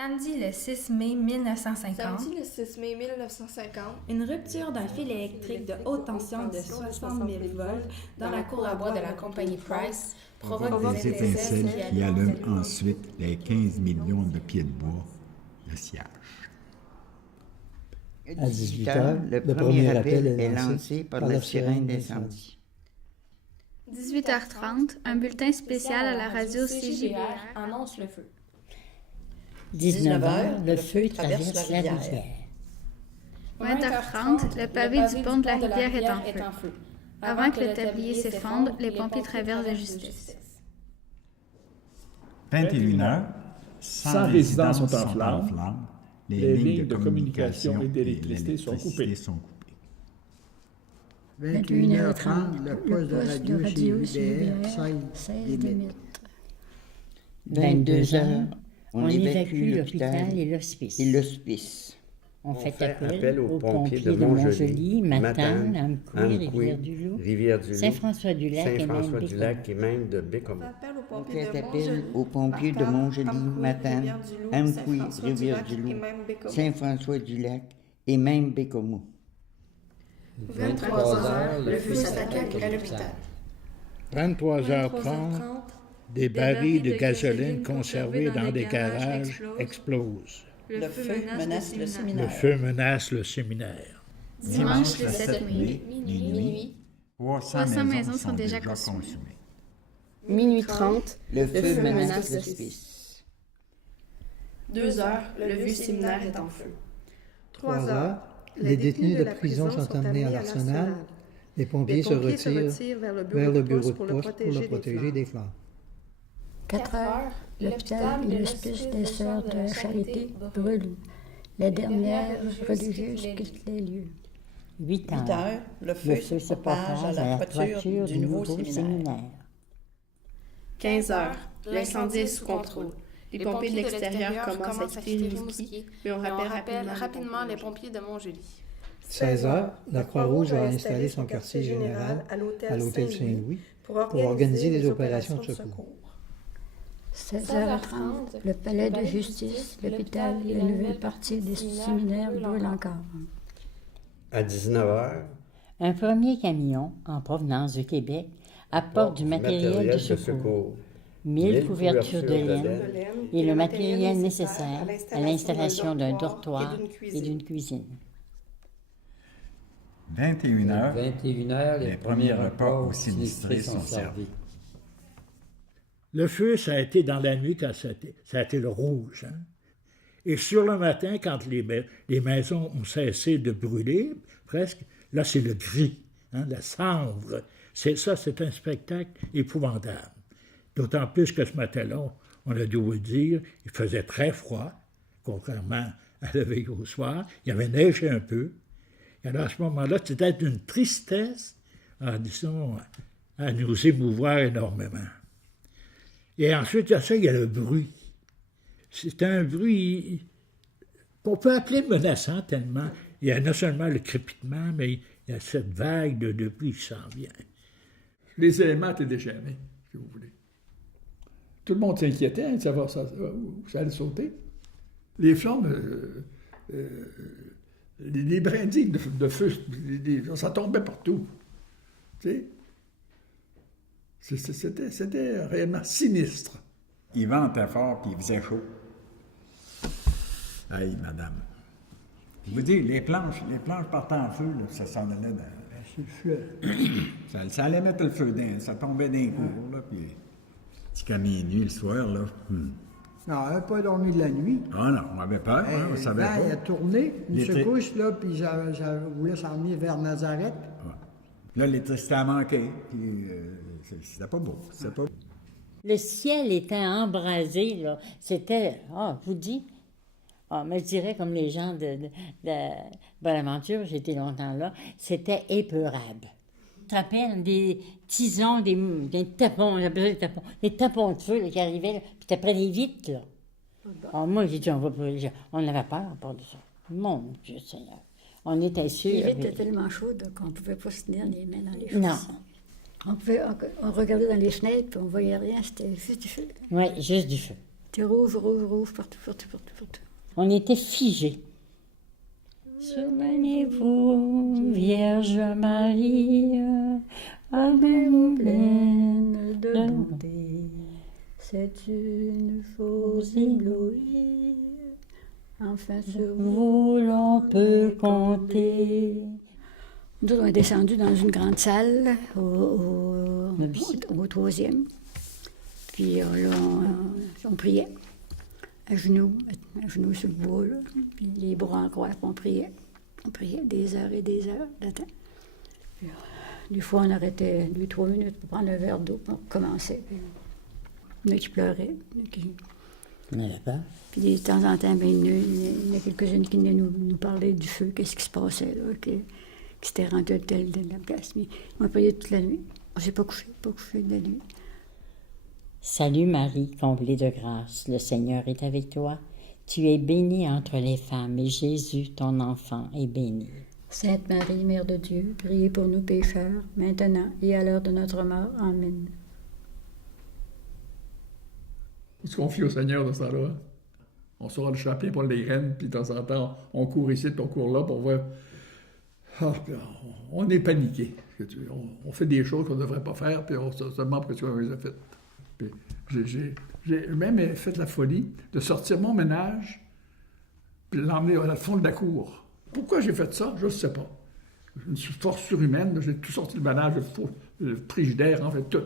Samedi le 6 mai 1950. Samedi le 6 mai 1950. Une rupture d'un fil électrique de haute tension de 60 000 volts dans la cour à bois de la compagnie Price provoque des étincelles qui allument ensuite les 15 millions de pieds de bois de sciage. À 18h, le premier appel est lancé par la sirène d'incendie. 18h30, un bulletin spécial à la radio CJBR annonce le feu. 19h, le feu traverse la rivière. 20h30, le pavé du pont de la rivière est en feu. Avant que le tablier s'effondre, les pompiers traversent de justesse. 21h, 100 résidences sont en flammes. Les lignes de communication et d'électricité sont coupées. 21h30, le poste de radio CJBR cesse d'émettre. 22h, on évacue l'hôpital et l'hospice. On fait appel aux pompiers de Montjoly, Matane, Amqui, Rivière-du-Loup, Saint-François-du-Lac et même de Bécomo. On fait appel aux pompiers de Montjoly, Matane, Amqui, Rivière-du-Loup, Saint-François-du-Lac et même Bécomo. 23h, le feu s'attaque à l'hôpital. 23h30, des barils de gasoline conservés dans des garages explosent. Le feu menace le séminaire. Le feu menace le séminaire. Dimanche le 7 mai, Minuit. 300 maisons sont déjà consumées. Minuit 30, le feu menace l'hospice. 2h, le vieux séminaire est en feu. 3h, les détenus de prison sont emmenés à l'Arsenal. Les pompiers se retirent vers le bureau de poste pour le protéger des flammes. 4 heures, l'hôpital et l'hospice des Sœurs de la Charité brûlent. Les dernières religieuses quittent les lieux. 8 heures, le feu se propage à la toiture du nouveau séminaire. 15 heures, l'incendie est sous contrôle. Les pompiers de l'extérieur commencent à quitter les mosquées, mais on rappelle rapidement les pompiers de Montjoly. 16 heures, la Croix-Rouge a installé son quartier général à l'hôtel Saint-Louis pour organiser les opérations de secours. 16h30, le palais de justice, l'hôpital et la nouvelle partie des séminaires brûlent encore. À 19h, un premier camion en provenance du Québec apporte du matériel de secours. 1000 couvertures de laine et le matériel nécessaire à l'installation d'un dortoir et d'une cuisine. 21h, les premiers repas aux sinistrés sont servis. Le feu, ça a été dans la nuit quand ça a été le rouge. Hein? Et sur le matin, quand les maisons ont cessé de brûler, presque, là, c'est le gris, hein, la cendre. C'est un spectacle épouvantable. D'autant plus que ce matin-là, on a dû vous le dire, il faisait très froid, contrairement à la veille au soir. Il y avait neigé un peu. Et alors, à ce moment-là, c'était d'une tristesse, disons, à nous émouvoir énormément. Et ensuite, il y a le bruit. C'est un bruit qu'on peut appeler menaçant tellement. Il y a non seulement le crépitement, mais il y a cette vague de bruit qui s'en vient. Les éléments étaient déchaînés, si vous voulez. Tout le monde s'inquiétait de savoir ça allait sauter. Les flammes, les brindilles de feu, ça tombait partout. Tu sais? C'était réellement sinistre. Il ventait fort puis il faisait chaud. Aïe, madame. Je vous dis, les planches partaient en feu, là, ça s'en allait dans... ça allait mettre le feu ça tombait d'un cours, là, puis... C'est comme minuit le soir, là. Non, on n'avait pas dormi de la nuit. Ah non, on avait peur, hein, on savait pas. Il a tourné, une secousse, là, puis je voulais s'en venir vers Nazareth. Ouais. Là, l'électricité a manqué, puis c'était pas beau, c'était pas beau. Le ciel était embrasé, là. C'était, je vous dis, mais je dirais comme les gens de Bonaventure, j'étais longtemps là, c'était épeurable. Tu te rappelles des tisons, des tapons, j'appelais des tapons de feu là, qui arrivaient, là, puis c'était près des vitres, là. Alors moi, j'ai dit, on avait peur à part de ça. Mon Dieu Seigneur. On était sûrs. Les vitres étaient tellement chaudes qu'on ne pouvait pas se tenir les mains dans les choses. Non. On regardait dans les fenêtres, puis on ne voyait rien, c'était juste du feu. Oui, juste du feu. C'était rouge, rouge, rouge, partout, partout, partout, partout. On était figés. Souvenez-vous, Vierge Marie, à même pleine de bonté, c'est une fausse éblouie, enfin sur vous l'on peut compter. Nous on est descendus dans une grande salle au 3e. Puis là, on priait, à genoux sur le bois, là, puis les bras en croix, puis on priait. On priait des heures et des heures de temps. Puis, des fois, on arrêtait 2-3 minutes pour prendre un verre d'eau, puis on recommençait. Puis, il y en a qui pleuraient, il y en a qui... On n'avait pas. Puis de temps en temps, il y en a quelques-unes qui venaient nous parler du feu, qu'est-ce qui se passait, là, qui s'était rendu à telle de la place. Mais on a prié toute la nuit. On ne s'est pas couché de la nuit. Salut Marie, comblée de grâce, le Seigneur est avec toi. Tu es bénie entre les femmes, et Jésus, ton enfant, est béni. Sainte Marie, Mère de Dieu, priez pour nous pécheurs, maintenant et à l'heure de notre mort. Amen. On se confie au Seigneur de ça là. On sort le chapelet pour les graines, puis de temps en temps, on court ici, puis on court là, puis on voit... on est paniqué. On fait des choses qu'on ne devrait pas faire, puis on se demande pourquoi on les a faites. Puis j'ai même fait la folie de sortir mon ménage puis l'emmener à la fond de la cour. Pourquoi j'ai fait ça? Je ne sais pas. Une force surhumaine, j'ai tout sorti le ménage, le frigidaire, en fait, tout.